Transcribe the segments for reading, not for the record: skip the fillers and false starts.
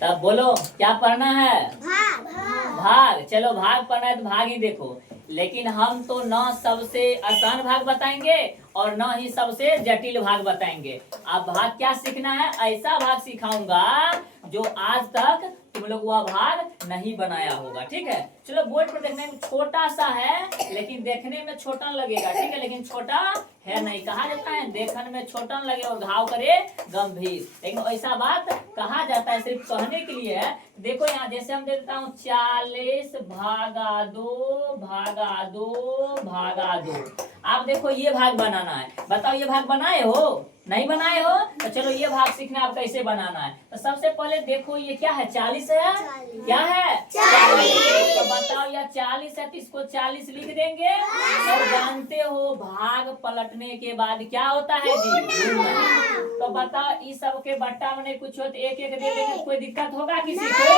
तब बोलो क्या पढ़ना है? भाग। भाग। चलो भाग पढ़ना है तो भाग ही देखो, लेकिन हम तो न सबसे आसान भाग बताएंगे और न ही सबसे जटिल भाग बताएंगे। अब भाग क्या सीखना है? ऐसा भाग सिखाऊंगा जो आज तक तुम लोग वह भाग नहीं बनाया होगा। ठीक है, चलो बोर्ड पर देखने में छोटा सा है लेकिन देखने में छोटा लगेगा। ठीक है, लेकिन छोटा है नहीं। कहा जाता है देखने में छोटा लगे और घाव करे गंभीर, लेकिन ऐसा बात कहा जाता है सिर्फ कहने के लिए है। देखो यहाँ जैसे हम देता हूँ 40 भागा 2 भागा 2 भागा 2। आप देखो ये भाग बनाना है, बताओ ये भाग बनाए हो? नहीं बनाए हो? तो चलो ये भाग सीखना आप कैसे बनाना है। तो सबसे पहले देखो ये क्या है? 40 है। क्या है? 40। तो बताओ यह 40 है तो इसको 40 लिख देंगे। और जानते हो भाग पलटने के बाद क्या होता है जी? तो बताओ इस सब के बट्टा में कुछ हो तो एक एक दे देंगे, कोई दिक्कत होगा किसी को?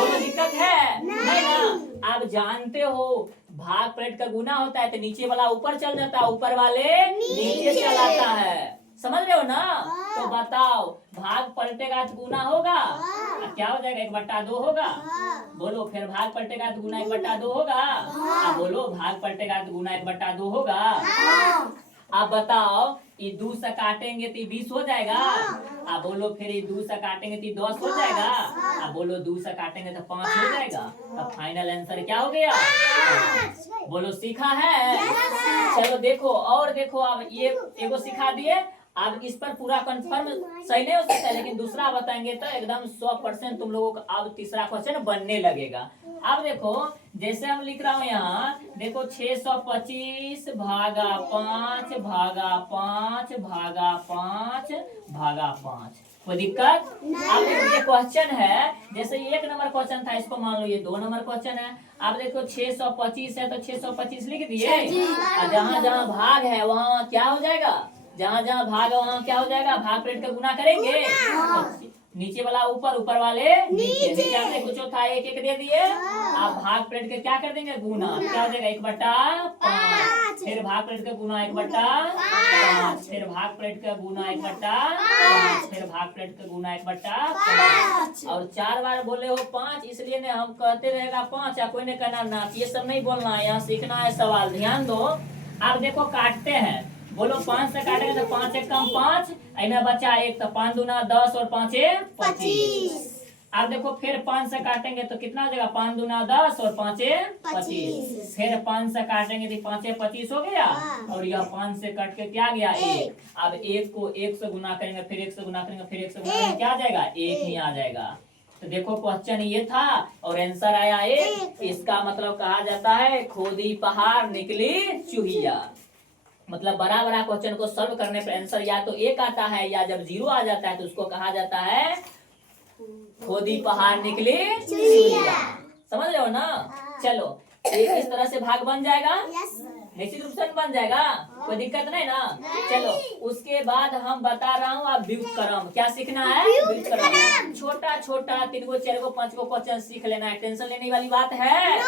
कोई दिक्कत है नहीं ना? आप जानते हो भाग पलट का गुना होता है तो नीचे वाला ऊपर चल जाता है, ऊपर वाले नीचे चल आता है। समझ रहे हो ना? तो बताओ भाग पलटेगा तो गुना होगा, क्या हो जाएगा? 1/2 होगा। बोलो फिर भाग पलटेगा तो गुना 1/2 होगा। अब बोलो भाग पलटेगा तो गुना 1/2 होगा। अब बताओ ये 2 से काटेंगे तो 20 हो जाएगा। अब बोलो फिर ये 2 से काटेंगे तो 10 हो जाएगा। अब बोलो 2 से काटेंगे तो 5 हो जाएगा। अब फाइनल आंसर क्या हो गया? बोलो सीखा है? चलो देखो और देखो, अब ये एगो सिखा दिए। अब इस पर पूरा कंफर्म सही नहीं हो सकता है, लेकिन दूसरा बताएंगे तो एकदम 100% तुम लोगों का अब तीसरा क्वेश्चन बनने लगेगा। अब देखो जैसे हम लिख रहा हूँ यहाँ, देखो 625 भागा 5 भागा 5 भागा 5 भागा 5। कोई दिक्कत? अब देखो ये क्वेश्चन है, जैसे 1 नंबर क्वेश्चन था, इसको मान लो ये 2 नंबर क्वेश्चन है। अब देखो 625 है तो 625 लिख दिए। और जहाँ जहाँ भाग है वहाँ क्या हो जाएगा? जहाँ जहाँ भाग है वहाँ क्या हो जाएगा? भाग पलट का गुना करेंगे। नीचे वाला ऊपर, ऊपर वाले नीचे। आपने कुछ था एक एक दे दिए। आप भाग पलट के क्या कर देंगे? गुना। क्या हो जाएगा? 1/5। फिर भाग पलट के गुना 1/5। फिर भाग पलट के गुना 1/5। फिर भाग पलट के गुना 1/5। और 4 बार बोले हो 5, इसलिए ने हम कहते रहेगा 5 या कोई ने कहना ना। ये सब नहीं बोलना है, यहाँ सीखना है सवाल। ध्यान दो। आप देखो काटते हैं, बोलो 5 से काटेंगे तो 5 एक कम 5, इनमें बचा 1 तो 5 दूना 10 और 5 25। अब देखो फिर 5 से काटेंगे तो कितना हो जाएगा? 5 दूना 10 और 5 25। फिर 5 से काटेंगे तो 5 25 हो गया। और यह 5 से कट के क्या गया? 1। अब 1 को 1 से गुना करेंगे, फिर 1 से गुना करेंगे, फिर 1 से गुना करेंगे, क्या आ जाएगा? 1 ही आ जाएगा। तो देखो क्वेश्चन ये था और आंसर आया 1। इसका मतलब कहा जाता है खोदी पहाड़ निकली चूहिया। मतलब बड़ा बड़ा क्वेश्चन को सॉल्व करने पर आंसर या तो 1 आता है या जब 0 आ जाता है तो उसको कहा जाता है खोदी पहाड़ निकली चूहिया। समझ रहे हो ना? चलो इस तरह से भाग बन जाएगा, निश्चित रूप से बन जाएगा, कोई दिक्कत नहीं ना? चलो उसके बाद हम बता रहा हूँ अब व्युत्क्रम क्या सीखना है? व्युत्क्रम छोटा छोटा 3 गो 4 गो 5 गो क्वेश्चन सीख लेना है। टेंशन लेने वाली बात है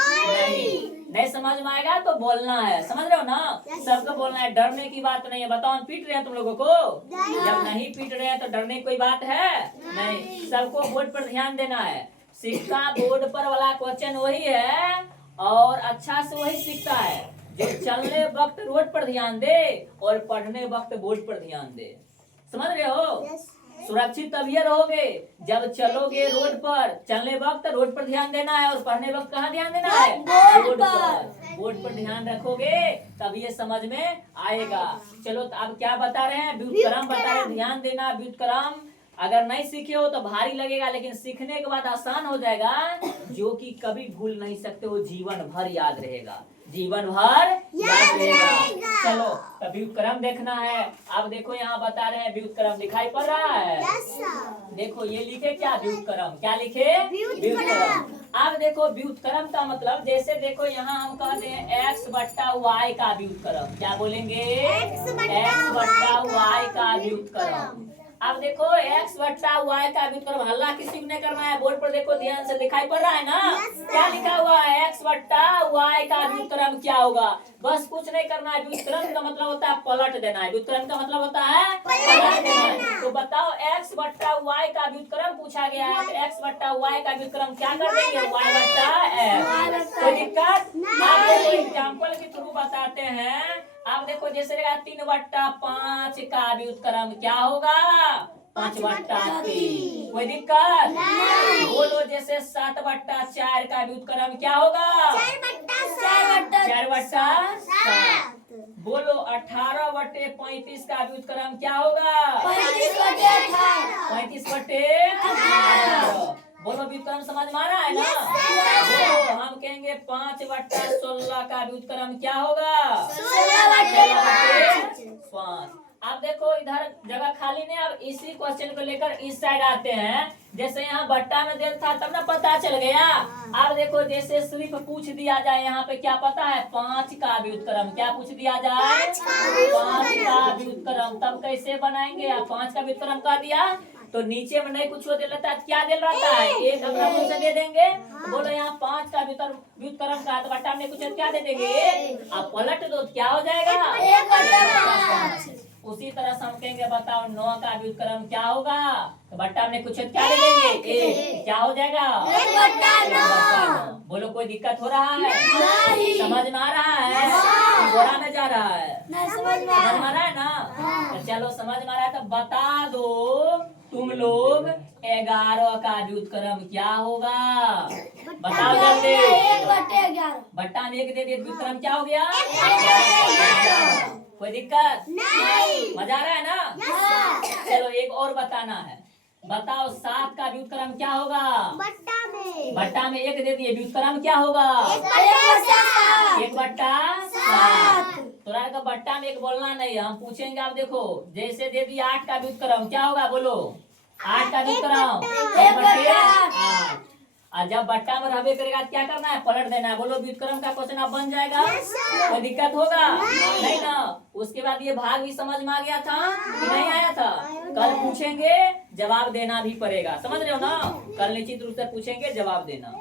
नहीं समझ में आएगा तो बोलना है। समझ रहे हो ना? सबको बोलना है, डरने की बात नहीं है। बताओ हम पीट रहे हैं तुम लोगों को? जब नहीं पीट रहे हैं तो डरने की कोई बात है नहीं। सबको बोर्ड पर ध्यान देना है। सिक्का बोर्ड पर वाला क्वेश्चन वही है और अच्छा से वही सीखता है जो चलने वक्त रोड पर ध्यान दे और पढ़ने वक्त बोर्ड पर ध्यान दे। समझ रहे हो? सुरक्षित तभी रहोगे जब चलोगे रोड पर। चलने वक्त रोड पर ध्यान देना है और पढ़ने वक्त कहाँ ध्यान देना है? बोर्ड पर। बोर्ड पर ध्यान रखोगे तभी ये समझ में आएगा। चलो तो अब क्या बता रहे हैं? व्युत्क्रम बता रहे हैं, ध्यान देना। व्युत्क्रम अगर नहीं सीखे हो तो भारी लगेगा, लेकिन सीखने के बाद आसान हो जाएगा, जो कि कभी भूल नहीं सकते हो, जीवन भर याद रहेगा, जीवन भर याद रहेगा। चलो तो व्युत्क्रम देखना है। अब देखो यहाँ बता रहे हैं व्युत्क्रम दिखाई पड़ रहा है? देखो ये लिखे क्या? व्युत्क्रम। क्या लिखे? व्युत्क्रम। अब देखो व्युत्क्रम का मतलब जैसे देखो यहाँ हम कहते हैं x/y का व्युत्क्रम। क्या बोलेंगे? x/y का व्युत्क्रम। अब देखो x बट्टा y का व्युत्क्रम, हल्ला किसी को नहीं करना है, बोर्ड पर देखो ध्यान से, दिखाई पड़ रहा है ना? क्या लिखा हुआ है? x बट्टा y का व्युत्क्रम क्या होगा? बस कुछ नहीं करना है। व्युत्क्रम का मतलब होता है पलट देना है। व्युत्क्रम का मतलब होता है पलट देना है। तो बताओ x बट्टा y का व्युत्क्रम पूछा गया है, तो x बट्टा y का व्युत्क्रम क्या कर देंगे? y बट्टा x। कोई दिक्कत? आपको एग्जाम्पल के थ्रू बताते हैं। आप देखो जैसे 3/5 का व्युत्क्रम क्या होगा? 5/3। कोई दिक्कत? बोलो जैसे 7/4 का व्युत्क्रम क्या होगा? 4/7। बोलो 18/35 का व्युत्क्रम क्या होगा? 35/18। बोलो व्युत्क्रम समझ में आ रहा है ना? बोलो हम कहेंगे 5/16 का व्युत्क्रम क्या होगा? 16/5। आप देखो इधर जगह खाली नहीं, अब इसी क्वेश्चन को लेकर इस साइड आते हैं। जैसे यहाँ बट्टा में दिया था तब ना पता चल गया। अब देखो जैसे सिर्फ पूछ दिया जाए, यहाँ पे क्या पता है? 5 का व्युत्क्रम। क्या पूछ दिया जाए? 5 का व्युत्क्रम। तब कैसे बनाएंगे? आप 5 का व्युत्क्रम कर दिया तो नीचे में नहीं कुछ दे लेता है, क्या दे रहता है? एक अपना मुंह से दे देंगे। बोलो यहाँ 5 का व्युत्क्रम का, तो बट्टा में कुछ क्या दे देंगे? आप पलट दो, क्या हो जाएगा? उसी तरह से हम कहेंगे बताओ 9 का व्युत्क्रम क्या होगा? तो बट्टा में कुछ क्या दे देंगे? एक। क्या हो जाएगा? बोलो कोई दिक्कत हो रहा है? समझ में आ रहा है? बोरा में जा रहा है? समझ में आ रहा है ना? तो चलो समझ में आ रहा है तो बता दो तुम लोग 11 का व्युत्क्रम क्या होगा? बताओ जल्दी। बट्टा में 1 दे दिए, व्युत्क्रम क्या हो गया? कोई दिक्कत नहीं? मजा आ रहा है ना? चलो एक और बताना है। बताओ 7 का व्युत्क्रम क्या होगा? बट्टा में 1 दे दिए, व्युत्क्रम क्या होगा? 1/7। तोरा का बट्टा में 1 बोलना नहीं, हम पूछेंगे। आप देखो जैसे दे दिए 8 का व्युत्क्रम क्या होगा? बोलो 8 का व्युत्क्रम 1/8। और जब बट्टा में रहबे करेगा क्या करना है? पलट देना है। बोलो व्युत्क्रम का क्वेश्चन अब बन जाएगा। कोई दिक्कत होगा नहीं ना? उसके बाद ये भाग भी समझ में आ गया था कि नहीं आया था? कल पूछेंगे, जवाब देना भी पड़ेगा। समझ रहे हो ना? कल निश्चित रूप से पूछेंगे, जवाब देना।